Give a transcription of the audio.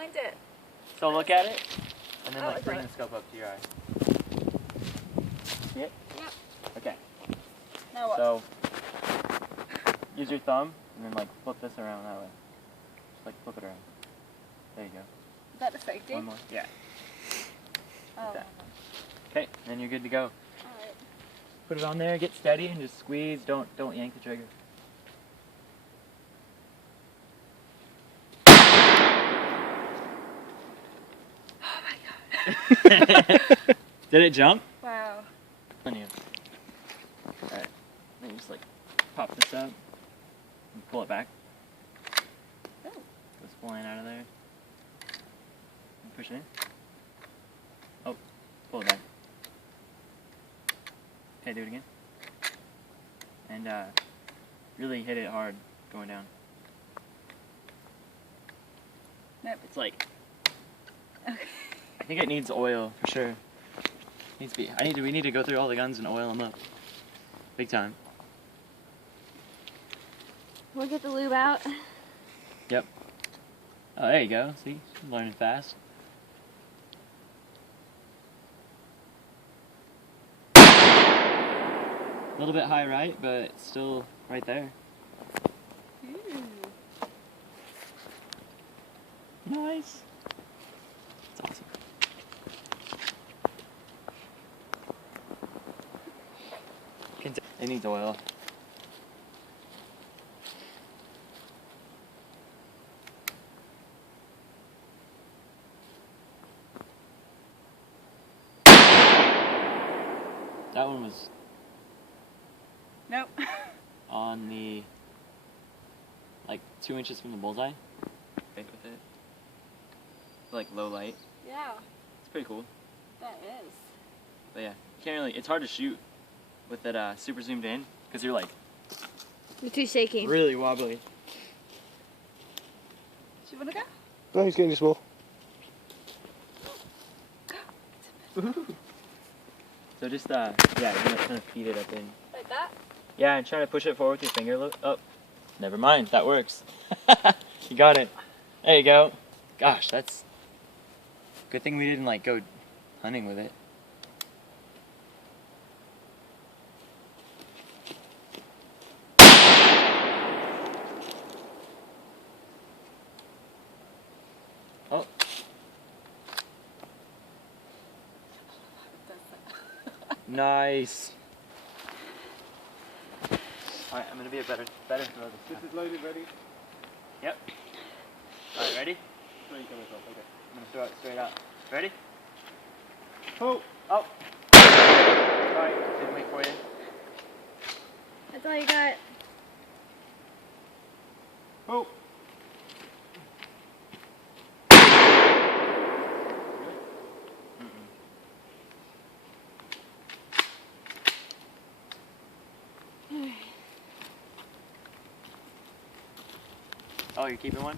find it. So look at it, and then Oh, like bring the scope up to your eye. See it? Yep. Okay. Now what? So use your thumb, and then like flip this around that way. Just like flip it around. There you go. Is that the safety? One more. Yeah. Oh. Like that. Okay, then you're good to go. Alright. Put it on there, get steady, and just squeeze. Don't yank the trigger. Oh my god. Did it jump? Wow. On you. Alright. Then you just like pop this up and pull it back. Oh. Goes flying out of there. And push it in. Oh, pull it back. Okay, do it again. And really hit it hard going down. Nope. It's like, Okay. I think it needs oil for sure. Needs to be. We need to go through all the guns and oil them up. Big time. We'll get the lube out. Yep. Oh, there you go. See? I'm learning fast. A little bit high right, but it's still right there. Ooh. Nice. That's awesome. It needs oil. That one was Nope. on the, like 2 inches from the bullseye. Right with it. Like low light. Yeah, It's pretty cool. that is. But yeah, you can't really, it's hard to shoot with it super zoomed in because you're like You're too shaky. really wobbly. Do you want to go? No, he's getting small. So just yeah, you're gonna kind of feed it up in. Like that? Yeah, and try to push it forward with your finger. Look up. Never mind, that works. You got it. There you go. Gosh, that's good thing we didn't like go hunting with it. Oh. Nice. Alright, I'm gonna be a better thrower this time. This is loaded, ready? Yep. Alright, ready? No, you can myself, okay. I'm gonna throw it straight out. Ready? Oh! Oh! Alright, didn't wait for you. That's all you got. Oh! Oh, you're keeping one?